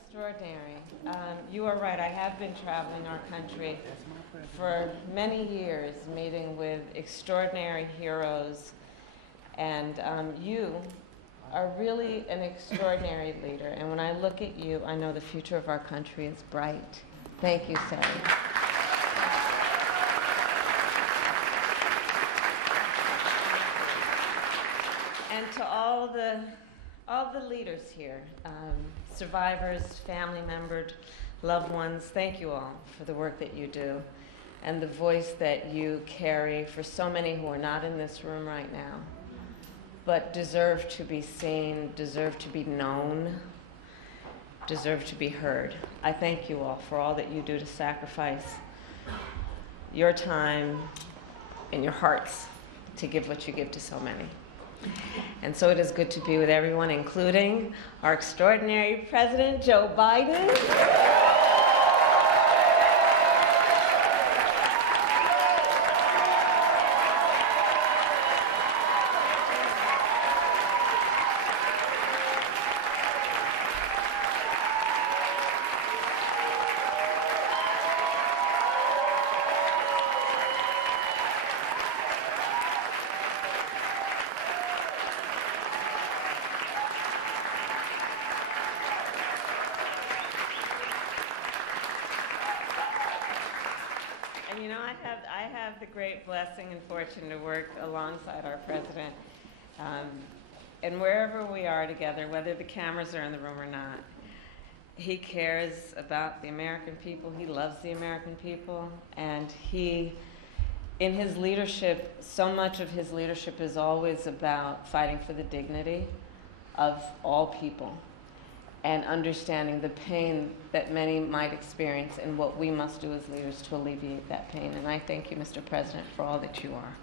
extraordinary. You are right. I have been traveling our country for many years, meeting with extraordinary heroes, and you are really an extraordinary leader. And when I look at you, I know the future of our country is bright. Thank you, Sally. And to all the leaders here, survivors, family members, loved ones, thank you all for the work that you do and the voice that you carry for so many who are not in this room right now, but deserve to be seen, deserve to be known, deserve to be heard. I thank you all for all that you do to sacrifice your time and your hearts to give what you give to so many. And so it is good to be with everyone, including our extraordinary President Joe Biden. I have the great blessing and fortune to work alongside our president. And wherever we are together, whether the cameras are in the room or not, he cares about the American people. He loves the American people. And in his leadership, so much of his leadership is always about fighting for the dignity of all people and understanding the pain that many might experience and what we must do as leaders to alleviate that pain. And I thank you, Mr. President, for all that you are.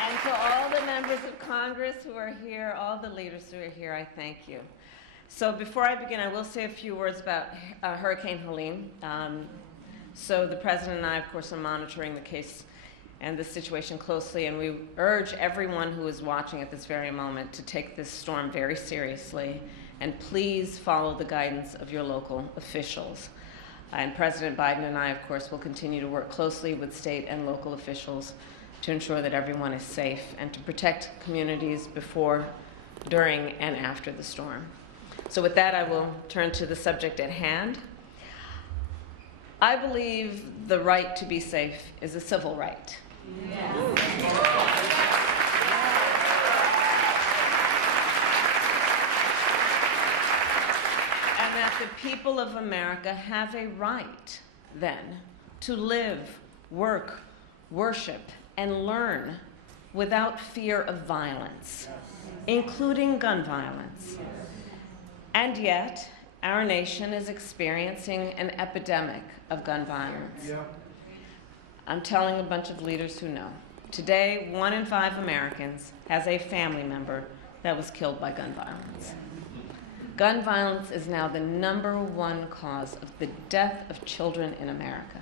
And to all the members of Congress who are here, all the leaders who are here, I thank you. So before I begin, I will say a few words about Hurricane Helene. So the President and I, of course, are monitoring the case and the situation closely, and we urge everyone who is watching at this very moment to take this storm very seriously, and please follow the guidance of your local officials. And President Biden and I, of course, will continue to work closely with state and local officials to ensure that everyone is safe and to protect communities before, during, and after the storm. So with that, I will turn to the subject at hand. I believe the right to be safe is a civil right. Yes. And that the people of America have a right, then, to live, work, worship, and learn without fear of violence, including gun violence. And yet, our nation is experiencing an epidemic of gun violence. I'm telling a bunch of leaders who know. Today, 1 in 5 Americans has a family member that was killed by gun violence. Gun violence is now the #1 cause of the death of children in America.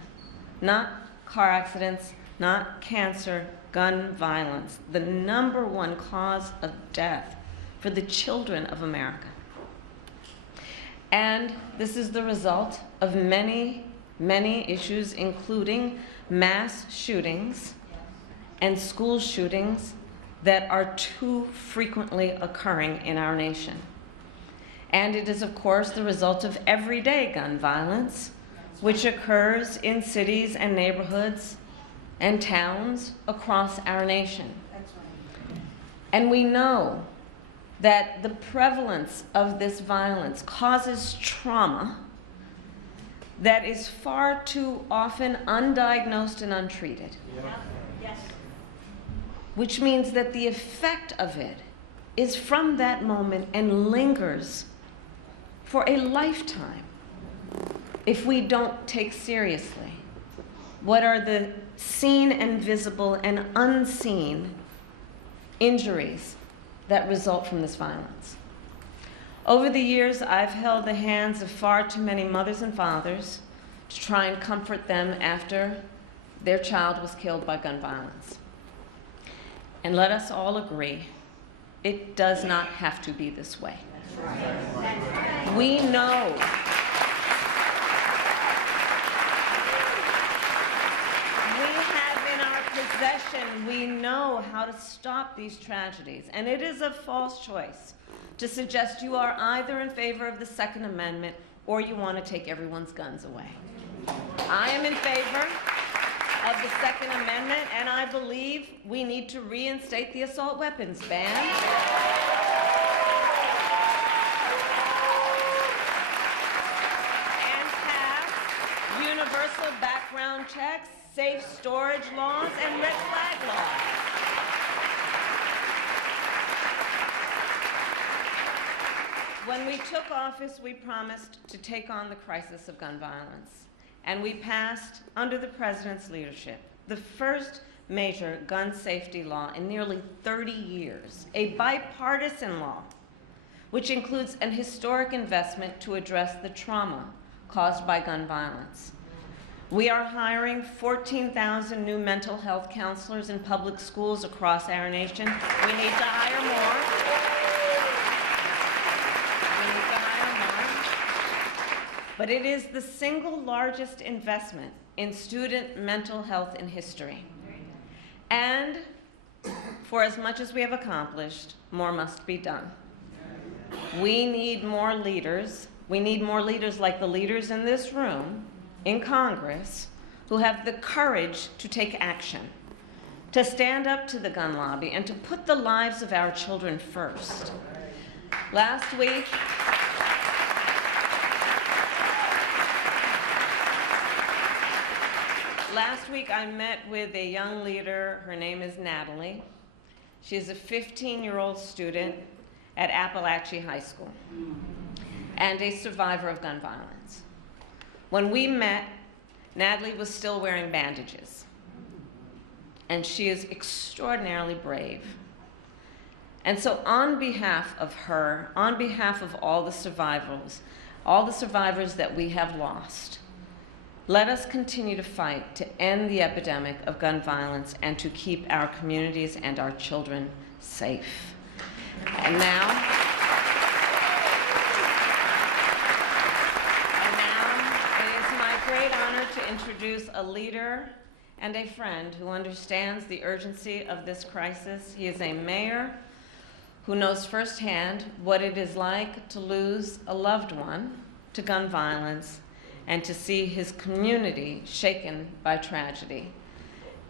Not car accidents, not cancer, gun violence. The #1 cause of death for the children of America. And this is the result of many issues, including mass shootings and school shootings that are too frequently occurring in our nation. And it is, of course, the result of everyday gun violence, which occurs in cities and neighborhoods and towns across our nation. And we know that the prevalence of this violence causes trauma that is far too often undiagnosed and untreated. Yes. Which means that the effect of it is from that moment and lingers for a lifetime if we don't take seriously what are the seen and visible and unseen injuries that result from this violence. Over the years, I've held the hands of far too many mothers and fathers to try and comfort them after their child was killed by gun violence. And let us all agree, it does not have to be this way. We know we know how to stop these tragedies, and it is a false choice to suggest you are either in favor of the Second Amendment or you want to take everyone's guns away. I am in favor of the Second Amendment, and I believe we need to reinstate the assault weapons ban. And pass universal background checks, safe storage laws, and red flag laws. When we took office, we promised to take on the crisis of gun violence. And we passed, under the President's leadership, the first major gun safety law in nearly 30 years, a bipartisan law, which includes an historic investment to address the trauma caused by gun violence. We are hiring 14,000 new mental health counselors in public schools across our nation. We need to hire more. But it is the single largest investment in student mental health in history. And for as much as we have accomplished, more must be done. We need more leaders. We need more leaders like the leaders in this room, in Congress, who have the courage to take action, to stand up to the gun lobby, and to put the lives of our children first. Last week, I met with a young leader. Her name is Natalie. She is a 15-year-old student at Appalachia High School and a survivor of gun violence. When we met, Natalie was still wearing bandages, and she is extraordinarily brave. And so on behalf of her, on behalf of all the survivors that we have lost, let us continue to fight to end the epidemic of gun violence and to keep our communities and our children safe. And now great honor to introduce a leader and a friend who understands the urgency of this crisis. He is a mayor who knows firsthand what it is like to lose a loved one to gun violence and to see his community shaken by tragedy.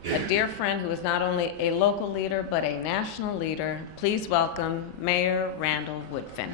A dear friend who is not only a local leader but a national leader. Please welcome Mayor Randall Woodfin.